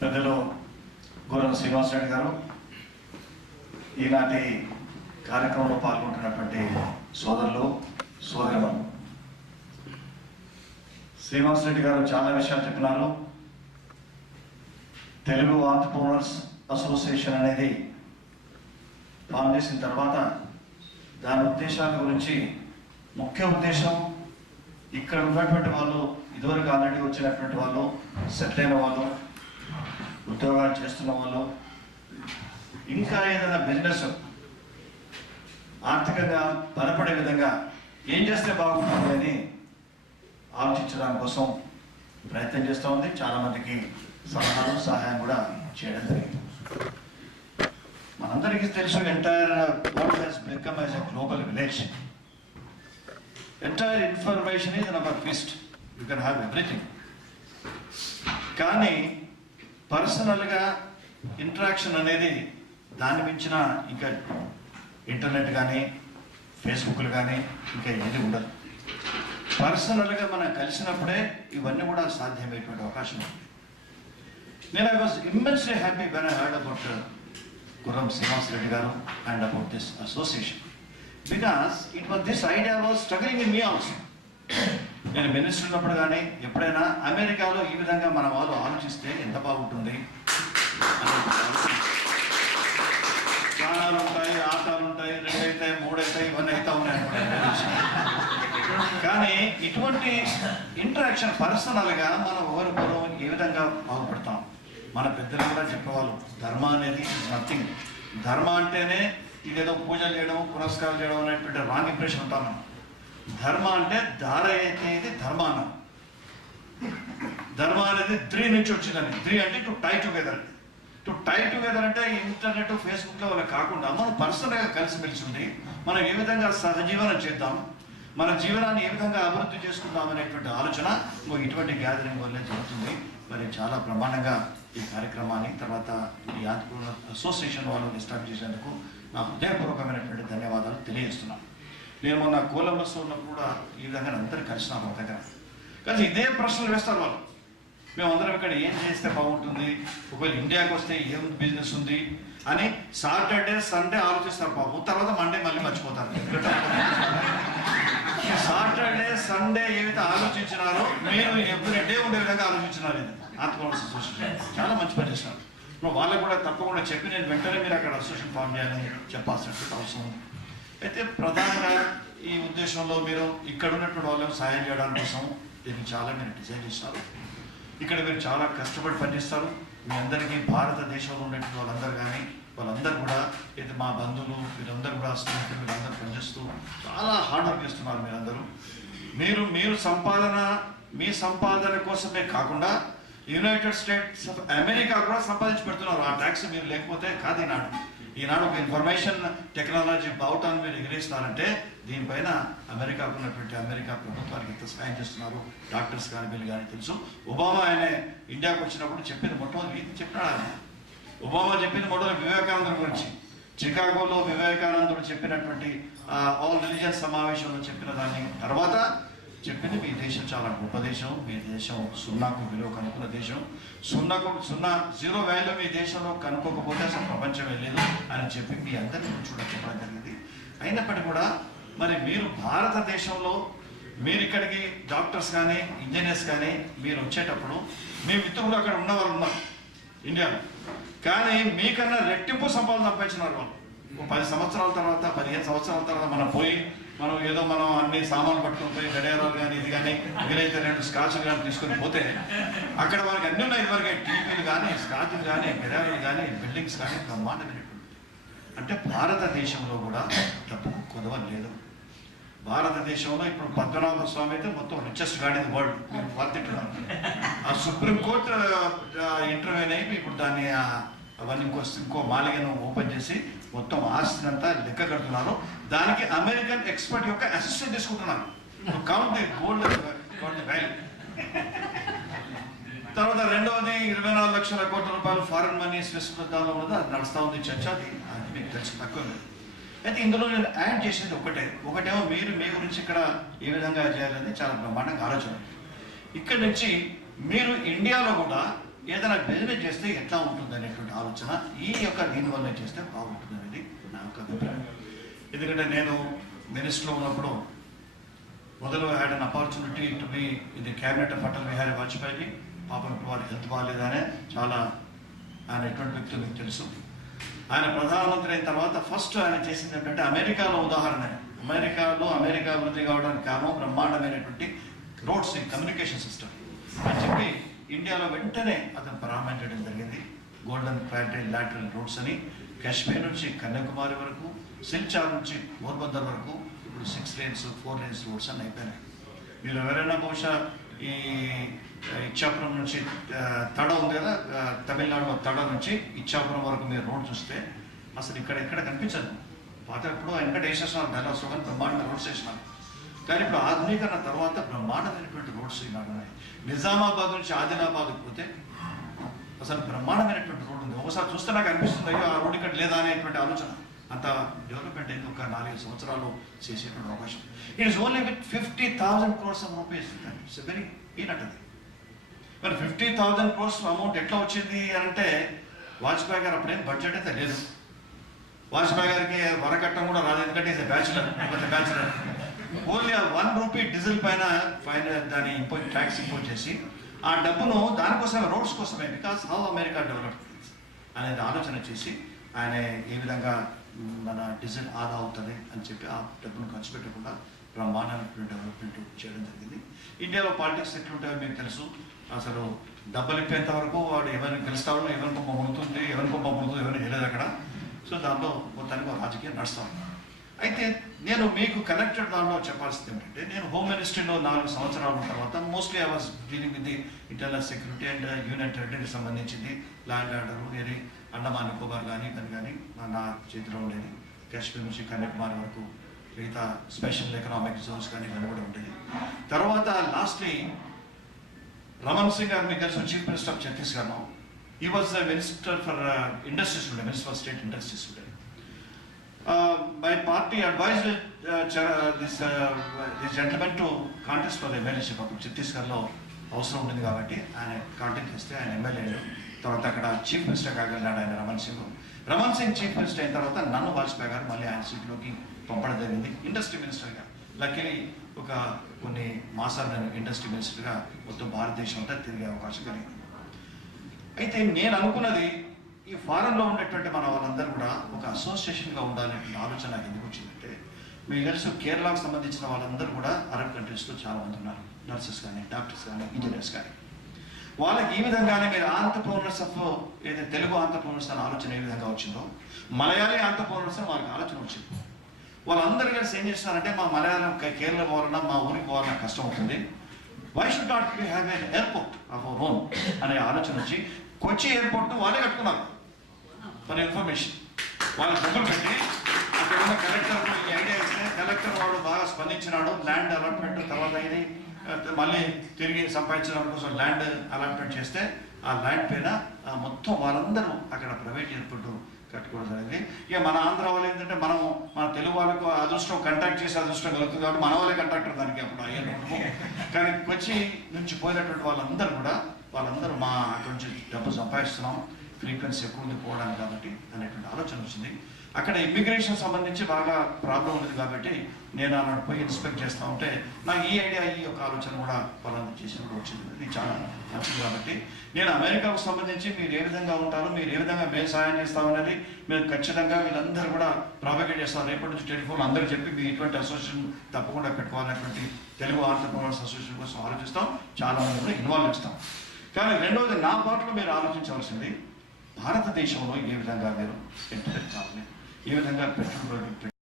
పెద్దలు గోరం శ్రీనివాసరెడ్డి గారు, ఈనాటి కార్యక్రమంలో పాల్గొంటున్నటువంటి సోదరులు సోదరులు, శ్రీనివాసరెడ్డి గారు చాలా విషయాలు చెప్పినారు. తెలుగు ఆంటర్‌ప్రెన్యూర్స్ అసోసియేషన్ అనేది ఫామ్ చేసిన తర్వాత దాని ఉద్దేశాల గురించి, ముఖ్య ఉద్దేశం ఇక్కడ ఉన్నటువంటి వాళ్ళు, ఇదివరకు ఆల్రెడీ వచ్చినటువంటి వాళ్ళు, సెటిల్ అయిన వాళ్ళు, ఉద్యోగాలు చేస్తున్న వాళ్ళు, ఇంకా ఏదైనా బిజినెస్ ఆర్థికంగా బలపడే విధంగా ఏం చేస్తే బాగుంటుంది అని ఆలోచించడానికి కోసం ప్రయత్నం చేస్తూ ఉంది. చాలామందికి సలహాలు సహాయం కూడా చేయడం జరిగింది. మనందరికీ తెలుసు, entire world has become as a global village. Entire information is in our fist. You can have everything. కానీ పర్సనల్గా ఇంటరాక్షన్ అనేది దాన్ని మించిన ఇంకా ఇంటర్నెట్ కానీ ఫేస్బుక్లు కానీ ఇంకా ఏది ఉండదు. పర్సనల్గా మనం కలిసినప్పుడే ఇవన్నీ కూడా సాధ్యమయ్యేటువంటి అవకాశం ఉంది. నేను I was immensely happy when I heard about గుర్రం శ్రీనివాసరెడ్డి గారు and about this association, because it was this idea was struggling in me also. నేను మినిస్టర్ ఉన్నప్పుడు కానీ ఎప్పుడైనా అమెరికాలో ఈ విధంగా మన వాళ్ళు ఆలోచిస్తే ఎంత బాగుంటుంది. ప్రాణాలు ఉంటాయి, ఆటలు ఉంటాయి, 2 అవుతాయి, 3 అవుతాయి, ఇవన్నీ అవుతా ఉన్నాయి. కానీ ఇటువంటి ఇంటరాక్షన్ పర్సనల్గా మనం ఒకరికొకరు ఏ విధంగా బాగుపడతాం. మన పెద్దలు కూడా చెప్పేవాళ్ళు, ధర్మ అనేది నథింగ్. ధర్మ అంటేనే ఇదేదో పూజలు చేయడం, పురస్కారం చేయడం అనేటువంటి రాంగ్ ఇంప్రెషన్ ఉంటాం మనం. ధర్మ అంటే ధార అయితే ధర్మానం. ధర్మ అనేది 3 నుంచి వచ్చిందని. 3 అంటే to tie together. To tie together అంటే ఇంటర్నెట్, ఫేస్బుక్లో వాళ్ళకి కాకుండా మనం పర్సనల్గా కలిసిమెలిసి ఉండి మనం ఏ విధంగా సహజీవనం చేద్దాం, మన జీవనాన్ని ఏ విధంగా అభివృద్ధి చేసుకుందాం అనేటువంటి ఆలోచన ఇటువంటి గ్యాదరింగ్ వల్లే జరుగుతుంది. మరి చాలా బ్రహ్మాండంగా ఈ కార్యక్రమాన్ని, తర్వాత ఈ ఆంటర్‌ప్రెన్యూర్ అసోసియేషన్ వాళ్ళు ఎస్టాబ్లిష్ చేసేందుకు నా హృదయపూర్వకమైనటువంటి ధన్యవాదాలు తెలియజేస్తున్నాను. నేను మొన్న కోలంబస్లో ఉన్నప్పుడు కూడా ఈ విధంగా అందరూ కలిసినాం మా దగ్గర. కానీ ఇదే ప్రశ్నలు వేస్తారు వాళ్ళు. మేమందరం ఇక్కడ ఏం చేస్తే బాగుంటుంది, ఒకవేళ ఇండియాకి వస్తే ఏం బిజినెస్ ఉంది అని సాటర్డే సండే ఆలోచిస్తారు బాబు. తర్వాత మండే మళ్ళీ మర్చిపోతారు. సాటర్డే సండే ఏవైతే ఆలోచించినారో మీరు ఎవ్రీ డే ఉండే విధంగా ఆలోచించినారు. ఇది ఆంటర్‌ప్రెన్యూర్స్ అసోసియేషన్ చాలా మంచి పని చేస్తున్నారు. వాళ్ళకు కూడా తప్పకుండా చెప్పి నేను వెంటనే మీరు అక్కడ అసోసియేషన్ ఫామ్ చేయాలని చెప్పాల్సినటువంటి అవసరం ఉంది. అయితే ప్రధానంగా ఈ ఉద్దేశంలో మీరు ఇక్కడ ఉన్నటువంటి వాళ్ళని సహాయం చేయడానికి కోసం దీన్ని చాలా మీరు డిజైన్ చేస్తారు. ఇక్కడ మీరు చాలా కష్టపడి పనిచేస్తారు. మీ అందరికీ భారతదేశంలో ఉన్నటువంటి వాళ్ళందరూ కానీ వాళ్ళందరూ కూడా, ఇది మా బంధువులు, వీరందరూ కూడా స్నేహితులు, వీరందరూ పనిచేస్తూ చాలా హార్డ్ వర్క్ చేస్తున్నారు. మీరు సంపాదన, మీ సంపాదన కోసమే కాకుండా యునైటెడ్ స్టేట్స్ ఆఫ్ అమెరికా కూడా సంపాదించి పెడుతున్నారు. ఆ ట్యాక్స్ మీరు లేకపోతే కాదు. ఈనాడు ఒక ఇన్ఫర్మేషన్ టెక్నాలజీ బావుటాన్ని మీరు ఎగిరేస్తున్నారంటే దీనిపైన అమెరికాకు ఉన్నటువంటి అమెరికా ప్రభుత్వానికి ఎంత సహాయం చేస్తున్నారు. డాక్టర్స్ కానీ వీళ్ళు కానీ తెలుసు. ఒబామా ఆయన ఇండియాకు వచ్చినప్పుడు చెప్పింది మొట్టమొదటి చెప్పినాడు. ఆయన ఒబామా చెప్పింది మొట్టమొదటి వివేకానందుడి గురించి. చికాగోలో వివేకానందుడు చెప్పినటువంటి ఆల్ రిలీజియన్ సమావేశంలో చెప్పిన దాన్ని తర్వాత చెప్పింది, మీ దేశం చాలా గొప్ప దేశం, మీ దేశం సున్నాకు విలువ కనుక్కున్న దేశం, సున్నా జీరో వాల్యూ మీ దేశంలో కనుక్కోకపోతే అసలు ప్రపంచం వెళ్ళలేదు అని చెప్పి మీ అందరినీ చెప్పడం జరిగింది. అయినప్పటికీ కూడా మరి మీరు భారతదేశంలో మీరు ఇక్కడికి డాక్టర్స్ కానీ ఇంజనీర్స్ కానీ మీరు వచ్చేటప్పుడు మీ మిత్రులు అక్కడ ఉన్నవాళ్ళు ఉన్నారు ఇండియాలో, కానీ మీకన్నా రెట్టింపు సంపాదన సంపాదించినారు వాళ్ళు. 10 సంవత్సరాల తర్వాత, 15 సంవత్సరాల తర్వాత మనం ఏదో అన్ని సామాన్లు పట్టుకొని పోయి గడియారాలు కానీ ఇది కానీ వీలైతే 2 స్కాచ్లు కానీ తీసుకొని పోతే అక్కడ మనకి అన్నీ ఉన్నాయి. ఇదివరకే టీవీలు కానీ, స్కాచ్లు కానీ, గడియారాలు కానీ, బిల్డింగ్స్ కానీ బ్రహ్మాండమైనటువంటి. అంటే భారతదేశంలో కూడా డబ్బు కొదవ లేదు. భారతదేశంలో ఇప్పుడు పద్మనాభ స్వామి అయితే మొత్తం richest God in the world. మీరు వర్తిట్టున్నారు. ఆ సుప్రీంకోర్టు ఇంటర్వ్యూ అయ్యి ఇప్పుడు దాన్ని అవన్నీ ఇంకో మాలిగను ఓపెన్ చేసి మొత్తం ఆస్తిని అంతా లెక్క కడుతున్నారు. దానికి అమెరికన్ ఎక్స్పర్ట్ యొక్క అసిస్టెంట్ తీసుకుంటున్నారు. Count the gold, count the value. తర్వాత రెండవది 24 లక్షల కోట్ల రూపాయలు ఫారెన్ మనీ స్విస్ దానిలో ఉన్నది. అది నడుస్తూ ఉంది చర్చ. అది మీకు తెలిసి తక్కువ. అయితే ఇందులో నేను యాడ్ చేసేది ఒకటేమో మీరు మీ గురించి ఇక్కడ ఏ విధంగా చేయాలని చాలా బ్రహ్మాండంగా ఆలోచన. ఇక్కడి నుంచి మీరు ఇండియాలో కూడా ఏదైనా బిజినెస్ చేస్తే ఎట్లా ఉంటుంది అనేటువంటి ఆలోచన ఈ యొక్క దీనివల్ల చేస్తే బాగుంటుంది అనేది నా యొక్క అభిప్రాయం. ఎందుకంటే నేను మినిస్టర్లో ఉన్నప్పుడు మొదలు had an opportunity to be ఇది క్యాబినెట్ ఆఫ్ అటల్ బిహారీ వాజ్పేయి. పాపం ఇప్పుడు వారి హెల్త్ బాగాలేదనే చాలా ఆయన ఎటువంటి వ్యక్తులు మీకు తెలుసు. ఆయన ప్రధానమంత్రి అయిన తర్వాత ఫస్ట్ ఆయన చేసింది ఏంటంటే అమెరికాలో ఉదాహరణ. అమెరికా అభివృద్ధి కావడానికి కారణం బ్రహ్మాండమైనటువంటి రోడ్స్ కమ్యూనికేషన్ సిస్టమ్ అని చెప్పి ఇండియాలో వెంటనే అతను ప్రారంభించడం జరిగింది. గోల్డెన్ క్వాడ్రిలేటరల్ లాటరల్ రోడ్స్ అని కాశ్మీర్ నుంచి కన్యాకుమారి వరకు, సిల్చార్ నుంచి పోర్బందర్ వరకు ఇప్పుడు 6 lanes 4 lanes రోడ్స్ అని అయిపోయినాయి. మీరు ఎవరైనా బహుశా ఈ ఇచ్చాపురం నుంచి తడ ఉంది కదా, తమిళనాడులో తడ నుంచి ఇచ్చాపురం వరకు మీరు రోడ్ చూస్తే అసలు ఇక్కడ కనిపించదు. పాత ఎప్పుడు వెంకట వేసేస్తున్నారు డల్లాస్లో, కానీ బ్రహ్మాండ రోడ్స్ వేసినారు. కానీ ఇప్పుడు ఆధునీకరణ తర్వాత బ్రహ్మాండమైనటువంటి రోడ్స్ ఈనాడు ఉన్నాయి. నిజామాబాద్ నుంచి ఆదిలాబాద్కి పోతే అసలు బ్రహ్మాండమైనటువంటి రోడ్డు ఉంది. ఒకసారి చూస్తే నాకు అనిపిస్తుంది అయ్యో ఆ రోడ్ ఇక్కడ లేదా అనేటువంటి ఆలోచన. అంత డెవలప్మెంట్ అయింది ఒక 4 సంవత్సరాలు చేసేటువంటి అవకాశం. It is only with 50,000 crores of rupees. It's very peanut అది. మరి 50,000 crores అమౌంట్ ఎట్లా వచ్చింది అంటే వాజ్పేయి గారు అప్పుడేం బడ్జెట్ అయితే లేదు. వాజ్పేయి గారికి వరకట్టం కూడా రాదు, ఎందుకంటే ఈజ్ బ్యాచులర్. ఓన్లీ ఆ 1 rupee డీజిల్ పైన దాని ట్యాక్స్ ఇంపోజ్ చేసి ఆ డబ్బును దానికోసమే రోడ్స్ కోసమే, బికాస్ హౌ అమెరికా డెవలప్ అనేది ఆలోచన చేసి ఆయన ఏ విధంగా మన డీజిల్ ఆదా అవుతుంది అని చెప్పి ఆ డబ్బును ఖర్చు పెట్టకుండా బ్రహ్మాండమైనటువంటి డెవలప్మెంట్ చేయడం జరిగింది. ఇండియాలో పాలిటిక్స్ ఎట్లుంటాయో మీకు తెలుసు. అసలు డబ్బులు ఇప్పేంత వరకు వాడు ఎవరిని గెలుస్తాడో, ఎవరి కొంప ముడుతుంది, ఎవరిని తెలియదు అక్కడ. సో దాంట్లో మొత్తానికి రాజకీయం నడుస్తాం. అయితే నేను మీకు కనెక్టెడ్ దానిలో చెప్పాల్సింది ఏంటంటే, నేను హోమ్ మినిస్ట్రీలో 4 సంవత్సరాల తర్వాత mostly I was dealing with the internal security and union టెరిటరీకి సంబంధించింది ల్యాండ్ ఆర్డర్ ఏది అండమాన్ నికోబార్ కానీ నా చేతిలో ఉండేది. కాశ్మీర్ నుంచి కన్యాకుమారి వరకు మిగతా స్పెషల్ ఎకనామిక్ జోన్స్ కానీ ఇవన్నీ కూడా ఉండేది. తర్వాత లాస్ట్లీ రమణ్ సింగ్ గారు మీకు తెలుసు, చీఫ్ మినిస్టర్ ఆఫ్ ఛత్తీస్గఢ్. ఈ వాజ్ మినిస్టర్ ఫర్ ఇండస్ట్రీస్ ఉండే, మినిస్టర్ ఫర్ స్టేట్ ఇండస్ట్రీస్ ఉండే. My party advised this gentleman to contest for the ఎమ్మెల్యేషిప్. అప్పుడు ఛత్తీస్గఢ్లో అవసరం ఉంటుంది కాబట్టి ఆయన కాంటెస్ట్ చేస్తే ఆయన ఎమ్మెల్యే. తర్వాత అక్కడ చీఫ్ మినిస్టర్ కాగలిగాడు ఆయన రమణ్ సింగ్ చీఫ్ మినిస్టర్ అయిన తర్వాత నన్ను వాజ్పేయి గారు మళ్ళీ ఆయన సీట్లోకి పంపడం జరిగింది ఇండస్ట్రీ మినిస్టర్గా. లక్కీలీ ఒక కొన్ని మాసాలు నేను ఇండస్ట్రీ మినిస్టర్గా మొత్తం భారతదేశం అంతా తిరిగే అవకాశం కలిగింది. అయితే నేను అనుకున్నది ఈ ఫారెన్లో ఉండేటువంటి మన వాళ్ళందరూ కూడా ఒక అసోసియేషన్గా ఉండాలనేటువంటి ఆలోచన నాకు ఎందుకు వచ్చిందంటే, మీకు తెలుసు కేరళకు సంబంధించిన వాళ్ళందరూ కూడా అరబ్ కంట్రీస్లో చాలామంది ఉన్నారు, నర్సెస్ కానీ, డాక్టర్స్ కానీ, ఇంజనీర్స్ కానీ. వాళ్ళకి ఈ విధంగానే మీరు ఆంటర్‌ప్రెన్యూర్స్ ఆఫ్ ఏదైతే తెలుగు ఆంటర్‌ప్రెన్యూర్స్ అనే ఆలోచన ఏ విధంగా వచ్చిందో, మలయాళీ ఆంటర్‌ప్రెన్యూర్స్ అని వాళ్ళకి ఆలోచన వచ్చింది. వాళ్ళందరూ కలిసి ఏం చేస్తున్నారంటే, మా మలయాళం కేరళ పోవాలన్నా మా ఊరికి పోవాలన్నా కష్టం అవుతుంది, why should not be have an airport of our own అనే ఆలోచన వచ్చి కొచ్చి ఎయిర్పోర్ట్ వాళ్ళే కట్టుకున్నారు. ఫర్ ఇన్ఫర్మేషన్ వాళ్ళ డబ్బులు పెట్టి అక్కడ ఉన్న కలెక్టర్ ఈ ఐడియా ఇస్తే కలెక్టర్ వాడు బాగా స్పందించినాడు. ల్యాండ్ అలాట్మెంట్ తర్వాత ఇది మళ్ళీ తిరిగి సంపాదించడం కోసం ల్యాండ్ అలాట్మెంట్ చేస్తే ఆ ల్యాండ్ పైన మొత్తం వాళ్ళందరూ అక్కడ ప్రైవేట్ ఎయిర్పోర్ట్ కట్టుకోవడం జరిగింది. ఇక మన ఆంధ్ర వాళ్ళు ఏంటంటే మన తెలుగు వాళ్ళకు అదృష్టం కాంటాక్ట్ చేసే అదృష్టం కలుగుతుంది కాబట్టి మన వాళ్ళే కాంటాక్టర్ దానికి అప్పుడు అయ్యారు. కానీ కొచ్చి నుంచి పోయినటువంటి వాళ్ళందరూ మా అక్కడ నుంచి డబ్బు సంపాదిస్తున్నాం, ఫ్రీక్వెన్సీ ఎక్కువ ఉంది పోవడానికి కాబట్టి అనేటువంటి ఆలోచన వచ్చింది. అక్కడ ఇమ్మిగ్రేషన్ సంబంధించి బాగా ప్రాబ్లం ఉంది కాబట్టి నేను అన్నాడు పోయి ఇన్స్పెక్ట్ చేస్తూ ఉంటే నాకు ఈ ఐడియా ఈ యొక్క ఆలోచన కూడా పలానా చేసినప్పుడు వచ్చింది. ఇది చాలా మంచిది. కాబట్టి నేను అమెరికాకు సంబంధించి మీరు ఏ విధంగా ఉంటారో, మీరు ఏ విధంగా మేము సహాయం చేస్తామనేది మేము ఖచ్చితంగా వీళ్ళందరూ కూడా ప్రాపగేట్ చేస్తాం. రేపటి నుంచి టెలిఫోన్ అందరూ చెప్పి మీ ఇటువంటి అసోసియేషన్ తప్పకుండా పెట్టుకోవాలనేటువంటి తెలుగు ఆంటర్‌ప్రెన్యూర్స్ అసోసియేషన్ కోసం ఆలోచిస్తాం, చాలా మంది కూడా ఇన్వాల్వ్ చేస్తాం. కానీ రెండవది నా పాటలో మీరు ఆలోచించవలసింది భారతదేశంలో ఏ విధంగా మీరు పెట్టుబడి కావాలి, ఏ విధంగా పెట్టుబడి